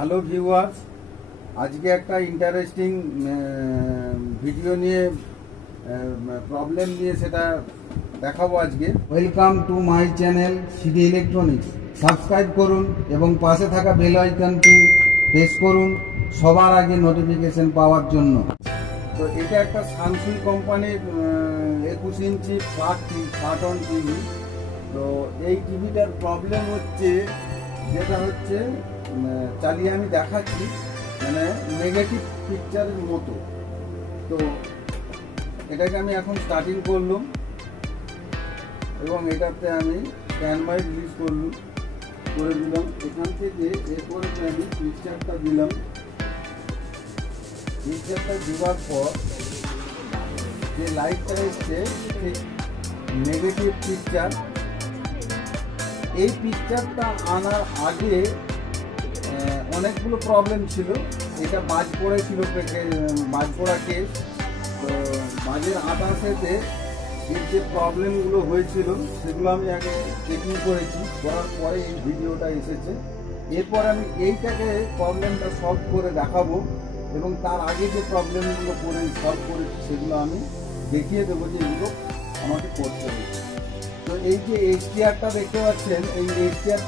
Hello viewers, আজকে একটা interesting video নিয়ে প্রবলেম নিয়ে সেটা দেখাবো আজকে। Welcome to my channel CD electronics. Subscribe করুন এবং পাশে থাকা বেল আইকনটি প্রেস করুন সবার আগে নোটিফিকেশন পাওয়ার জন্য। তো এটা একটা সানসুই কোম্পানির 21 ইঞ্চি ফ্ল্যাট অন টিভি। তো এই টিভিটার প্রবলেম হচ্ছে, যেটা হচ্ছে চালিয়ে আমি দেখাচ্ছি, মানে নেগেটিভ পিকচারের মতো। তো এটাকে আমি এখন স্টার্টিং করলাম এবং এটাতে আমি স্ট্যান্ড বাই রিলিজ করে দিলাম। এখান থেকে এরপরে আমি পিকচারটা দিলাম। পিকচারটা দেওয়ার পর যে লাইটটা এসছে ঠিক নেগেটিভ পিকচার। এই পিকচারটা আনার আগে অনেকগুলো প্রবলেম ছিল। এটা বাজ পড়েছিল, বাজ পড়া কেস। তো বাজের 28-এতে এর যে প্রবলেমগুলো হয়েছিল সেগুলো আমি আগে চেকিং করেছি, করার পরে এই ভিডিওটা এসেছে। এরপর আমি এইটাকে প্রবলেমটা সলভ করে দেখাবো এবং তার আগে যে প্রবলেমগুলো সলভ করেছি সেগুলো আমি দেখিয়ে দেবো যে এগুলো আমাকে করতে হবে। তো এই যে এইচডিআরটা দেখতে পাচ্ছেন, এই এইচডিআর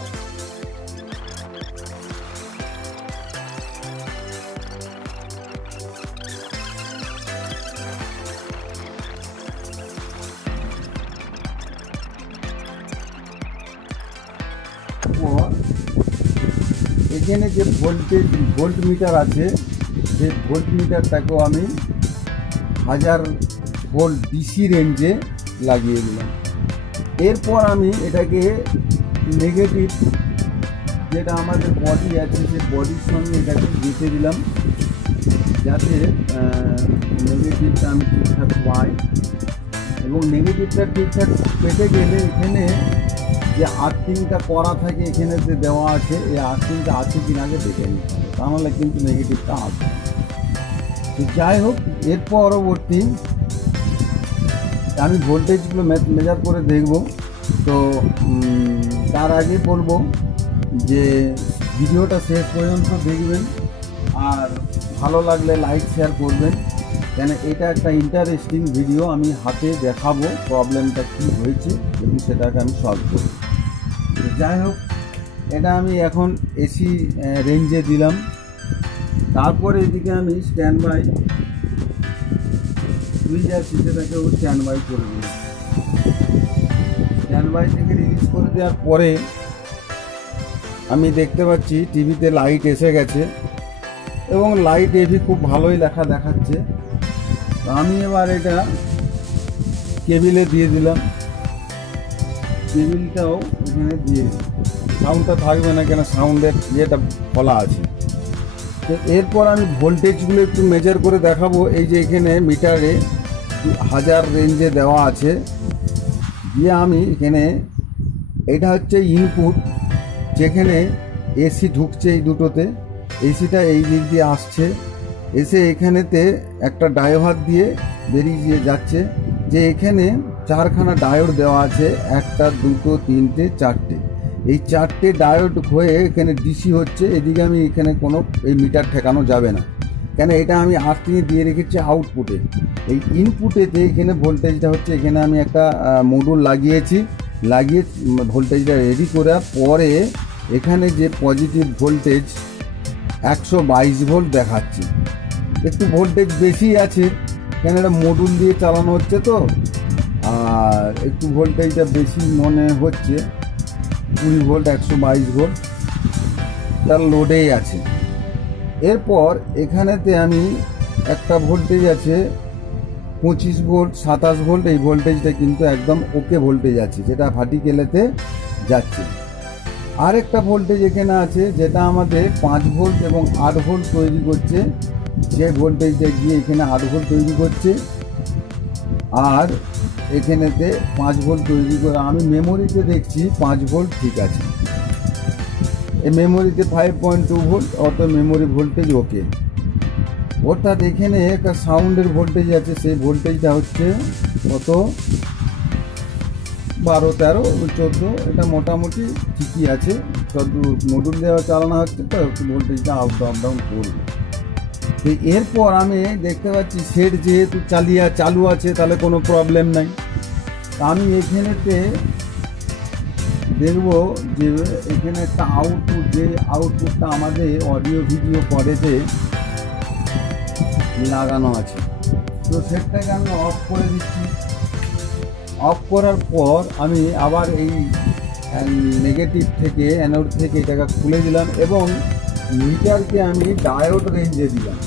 এখানে যে ভোল্ট মিটার আছে, সেই ভোল্ট মিটারটাকেও আমি 1000 ভোল্ট ডিসি রেঞ্জে লাগিয়ে দিলাম। এরপর আমি এটাকে নেগেটিভ যেটা আমাদের বডি আছে সেই বডির সঙ্গে এটাকে গেঁথে দিলাম, যাতে নেগেটিভটা আমি ঠিকঠাক পাই। এবং নেগেটিভটা ঠিকঠাক পেতে গেলে এখানে যে আর্থিংটা করা থাকে, এখানে যে দেওয়া আছে, এই আর্থিংটা আছে কিনা আগে দেখে নিতে হবে, তা নাহলে কিন্তু নেগেটিভটা আসবে। তো যাই হোক, এর পরবর্তী আমি ভোল্টেজগুলো মেজার করে দেখব। তো তার আগে বলবো যে ভিডিওটা শেষ পর্যন্ত দেখবেন, আর ভালো লাগলে লাইক শেয়ার করবেন, কেন এটা একটা ইন্টারেস্টিং ভিডিও। আমি হাতে দেখাবো প্রবলেমটা কী হয়েছে এবং সেটাকে আমি সলভ করব। যাই হোক, এটা আমি এখন এসি রেঞ্জে দিলাম। তারপরে এদিকে আমি স্ট্যান্ড বাই সুইচ আছে, সেটাকেও স্ট্যান্ড বাই করে দিলাম। স্ট্যান্ড বাই থেকে রিলিজ করে দেওয়ার পরে আমি দেখতে পাচ্ছি টিভিতে লাইট এসে গেছে এবং লাইট এভি খুব ভালোই লেখা দেখাচ্ছে। তো আমি এবার এটা কেবিলে দিয়ে দিলাম। কেবিলটাও এখানে দিয়ে সাউন্ডটা থাকবে না, কেন সাউন্ডের ইয়েটা খোলা আছে। তো এরপর আমি ভোল্টেজগুলো একটু মেজার করে দেখাবো। এই যে এখানে মিটারে 1000 রেঞ্জে দেওয়া আছে, দিয়ে আমি এখানে এটা হচ্ছে ইনপুট, যেখানে এসি ঢুকছে এই দুটোতে। এসিটা এই দিক দিয়ে আসছে, এসে এখানেতে একটা ডায়োভার দিয়ে বেরিয়ে যাচ্ছে। যে এখানে 4খানা ডায়োড দেওয়া আছে, 1, 2, 3, 4টে। এই 4টে ডায়োড হয়ে এখানে ডিসি হচ্ছে। এদিকে আমি এখানে কোনো এই মিটার ঠেকানো যাবে না, কেন এটা আমি আর্থিংয়ে দিয়ে রেখেছি আউটপুটে। এই ইনপুটেতে এখানে ভোল্টেজটা হচ্ছে, এখানে আমি একটা মডিউল লাগিয়ে ভোল্টেজটা রেডি করার পরে এখানে যে পজিটিভ ভোল্টেজ 122 ভোল্ট দেখাচ্ছে। একটু ভোল্টেজ বেশি আছে, কেন এটা মডিউল দিয়ে চালানো হচ্ছে, তো আর একটু ভোল্টেজটা বেশি মনে হচ্ছে। 20 ভোল্ট 122 ভোল্ট তার লোডেই আছে। এরপর এখানেতে আমি একটা ভোল্টেজ আছে 25 ভোল্ট 27 ভোল্ট। এই ভোল্টেজটা কিন্তু একদম ওকে ভোল্টেজ আছে, যেটা ভার্টিক্যালেতে যাচ্ছে। আর একটা ভোল্টেজ এখানে আছে, যেটা আমাদের 5 ভোল্ট এবং 8 ভোল্ট তৈরি করছে। যে ভোল্টেজটা গিয়ে এখানে 8 ভোল্ট তৈরি করছে, আর এখানেতে 5 ভোল্ট তৈরি করে। আমি মেমোরিতে দেখছি 5 ভোল্ট ঠিক আছে, এই মেমোরিতে 5.2 ভোল্ট, অত মেমোরি ভোল্টেজ ওকে। অর্থাৎ এখানে একটা সাউন্ডের ভোল্টেজ আছে, সেই ভোল্টেজটা হচ্ছে কত 12, 13, 14 এটা মোটামুটি ঠিকই আছে। মডুল দেওয়া চালানো হচ্ছে তো একটু ভোল্টেজটা আপ ডাউন করবে। তো এরপর আমি দেখতে পাচ্ছি সেট যেহেতু চালু আছে তাহলে কোনো প্রবলেম নাই। আমি এখানেতে দেখব যে এখানে একটা আউটপুট, যে আউটপুটটা আমাদের অডিও ভিডিও পরেতে লাগানো আছে, তো সেটাকে আমি অফ করে দিচ্ছি। অফ করার পর আমি আবার এই নেগেটিভ থেকে অ্যানোড থেকে এটাকে খুলে দিলাম এবং মিটারকে আমি ডায়োড রেঞ্জে দিলাম।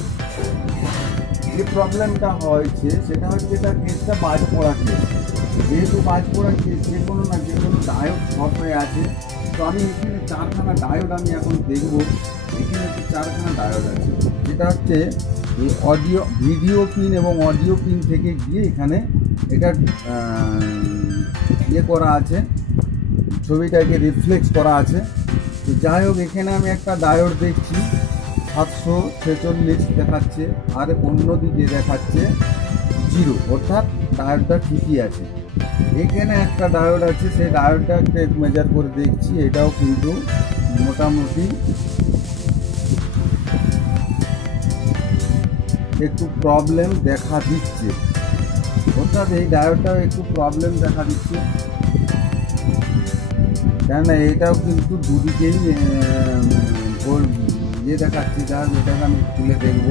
যে প্রবলেমটা হয়েছে সেটা হচ্ছে তার কেসটা বাজ পড়া কেস। যেহেতু বাজ পড়া কেস যে কোনো ডায়োড শর্ট হয়ে আছে, তো আমি এখানে 4খানা ডায়োড আমি এখন দেখব। এখানে 4খানা ডায়োড আছে, যেটা হচ্ছে এই ভিডিও পিন এবং অডিও পিন থেকে গিয়ে এখানে এটা করা আছে, ছবিটাকে রিফ্লেক্স করা আছে। তো যাই হোক, এখানে আমি একটা ডায়োড দেখছি 746 দেখাচ্ছে, আর অন্যদিকে দেখাচ্ছে 0, অর্থাৎ ডায়োডটা ঠিকই আছে। এখানে একটা ডায়োড আছে, সেই ডায়োডটাকে মেজার করে দেখছি, এটাও কিন্তু মোটামুটি একটু প্রবলেম দেখা দিচ্ছে, অর্থাৎ এই ডায়োডটাও একটু প্রবলেম দেখা দিচ্ছে। কেননা এটাও কিন্তু দুদিকেই দেখাচ্ছে। যার এটাকে আমি খুলে দেখব।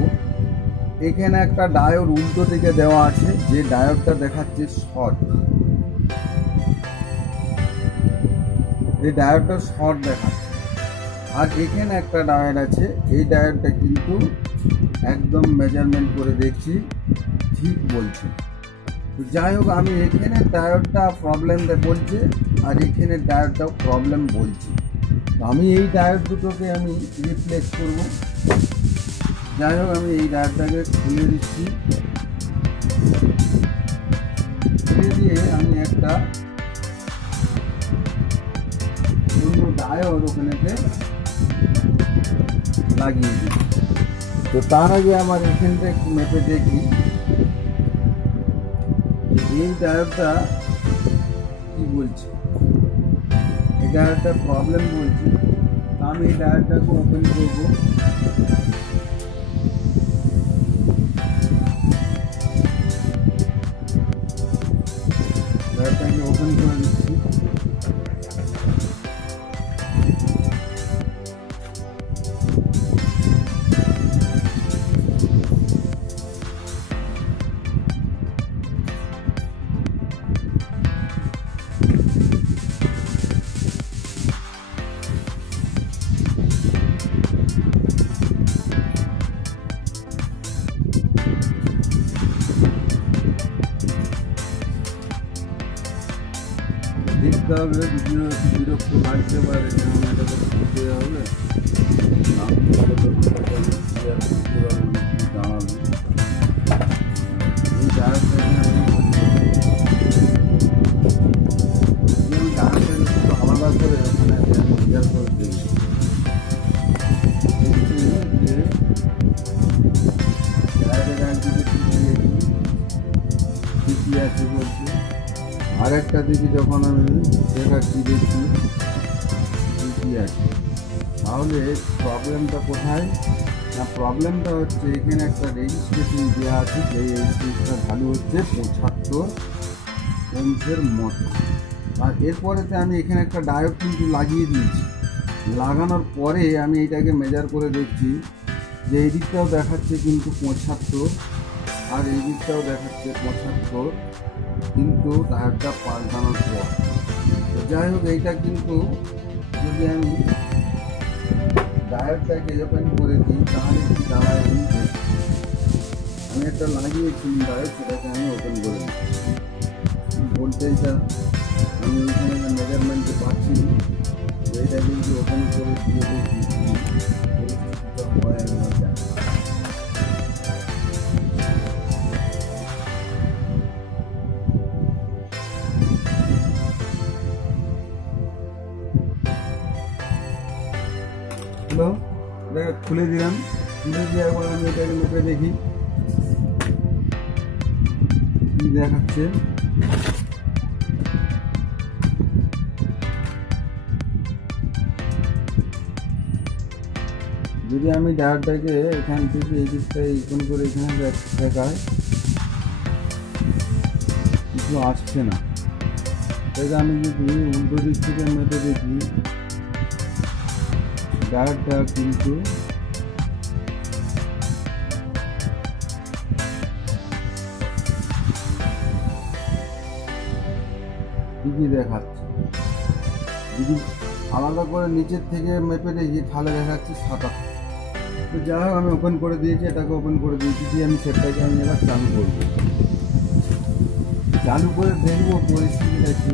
এখানে একটা ডায়োড উল্টো দিকে দেওয়া আছে, যে ডায়োডটা দেখাচ্ছে শর্ট, এই ডায়োডটা শর্ট দেখাচ্ছে। আর এখানে একটা ডায়োড আছে, এই ডায়োডটা কিন্তু একদম মেজারমেন্ট করে দেখছি ঠিক বলছে। তো যাই হোক, আমি এখানে ডায়োডটা প্রবলেমটা বলছে আর এখানে ডায়োডটাও প্রবলেম বলছে। আমি এই ডায়োড দুটোকে আমি রিপ্লেস করব। যাই হোক, আমি এই ডায়োডটাকে খুলে দিচ্ছি। খুলে দিয়ে আমি একটা অন্য ডায়োড ওখানেতে লাগিয়ে দিই। তো তার আগে আমার এখানটা একটু মেপে দেখি এই ডায়োডটা কি বলছে। এই ডায়োডটা প্রবলেম বলছে, আমি এই ডায়োডটাকে ওপেন করবো। ডায়োডটাকে ওপেন করে দিচ্ছি। দেখতে হবে, যদিও বিরক্ত লাগতে পারে, যেমন এটা তো করতে হবে জানাবে। এই ডায়োডটাকে আলাদা করে ওখানে ক্লিয়ার করে দিই। ডায়োডের একদিকে ঠিকই আছে বলছে, আরেকটা দিকে যখন আমি দেখাচ্ছি দেখছি ঠিকই আছে। তাহলে প্রবলেমটা কোথায়? না, প্রবলেমটা হচ্ছে এখানে একটা রেজিস্ট্রেশন দেওয়া আছে, যে রেজিস্ট্রেশনটা ভ্যালু হচ্ছে 75 ওহমের মতো। আর এরপরেতে আমি এখানে একটা ডায়োড কিন্তু লাগিয়ে দিয়েছি। লাগানোর পরে আমি এইটাকে মেজার করে দেখছি যে এই দিকটাও দেখাচ্ছে কিন্তু 75, আর এই দিকটাও দেখাচ্ছে 75, কিন্তু ডায়োডটা পাল্টানোর পর। তো যাই হোক, এইটা কিন্তু যদি আমি ডায়োডটাকে ওপেন করে দিই তাহলে কি দাঁড়ায়, আমি একটা লাগিয়েছিলাম ডায়োড, সেটাকে আমি ওপেন করে দিই। ভোল্টেজটা আমি ওইখানে মেজারমেন্টে পাচ্ছি, এইটা কিন্তু ওপেন করে দিয়ে দেখি হয় না। এটাকে খুলে দিলাম। খুলে দিয়ে একবার আমি এটাকে মেপে দেখি কি দেখাচ্ছে। যদি আমি ডায়ারটাকে এখান থেকে এই দিকটায় ইকন করে এখানে দেখায়, কিছু আসছে না। তাই আমি যদি উল্টো দিক থেকে মেপে দেখি, ডায়ারটা কিন্তু ঠিকই দেখাচ্ছে। যদি আলাদা করে নিচের থেকে মেপে দেখি তাহলে দেখাচ্ছে 7। তো যাই হোক, আমি ওপেন করে দিয়েছি, এটাকে ওপেন করে দিয়েছি দিয়ে আমি সেটটাকে আমি এবার চালু করব। চালু করে দেখবো পরিস্থিতিটা কি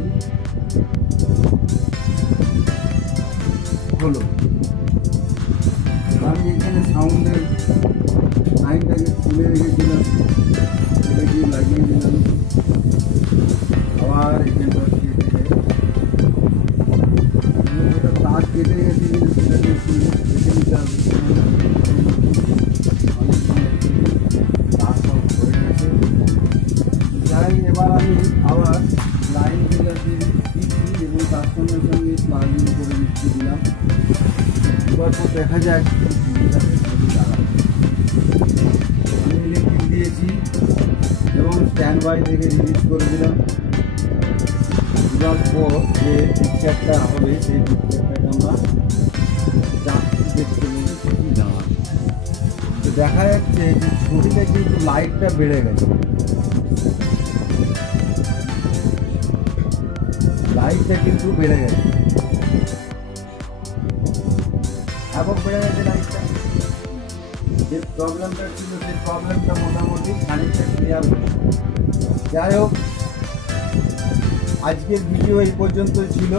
হলো। আমি এখানে সাউন্ডের লাইনটাকে তুলে রেখেছিলাম, এটাকে লাগিয়ে দিলাম। আবার এখানটা যেটা তার কেটে গেছে সেটাকে একটু দেখে নিতে হবে। তার সব হয়ে গেছে। যাই, এবার আমি আবার লাইন দিচ্ছি এবং তার সঙ্গে সঙ্গে প্লাগিং করে দিচ্ছি দিলাম। এবার তো দেখা যাক আমি ইলেকট্রিক দিয়েছি এবং স্ট্যান্ড বাই থেকে রিলিজ করে দিলাম। দেওয়ার পর যে পিকচারটা হবে সেই পিকচারটাকে আমরা দেখতে দেওয়া। তো দেখা যাচ্ছে যে ছবিটা কিন্তু লাইটটা বেড়ে গেছে, লাইটটা কিন্তু বেড়ে গেছে, এবং বেড়ে গেছে লাইটটা। যে প্রবলেমটা ছিল সেই প্রবলেমটা মোটামুটি খানিকটা ক্লিয়ার হচ্ছে। যাই হোক, আজকের ভিডিও এই পর্যন্তই ছিল।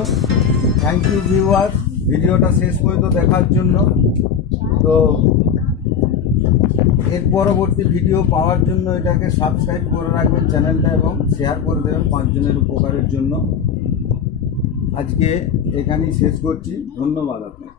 থ্যাংক ইউ ভিউয়ার, ভিডিওটা শেষ পর্যন্ত দেখার জন্য। তো এর পরবর্তী ভিডিও পাওয়ার জন্য এটাকে সাবস্ক্রাইব করে রাখবেন চ্যানেলটা এবং শেয়ার করে দেবেন 5 জনের উপকারের জন্য। আজকে এখানেই শেষ করছি, ধন্যবাদ আপনাকে।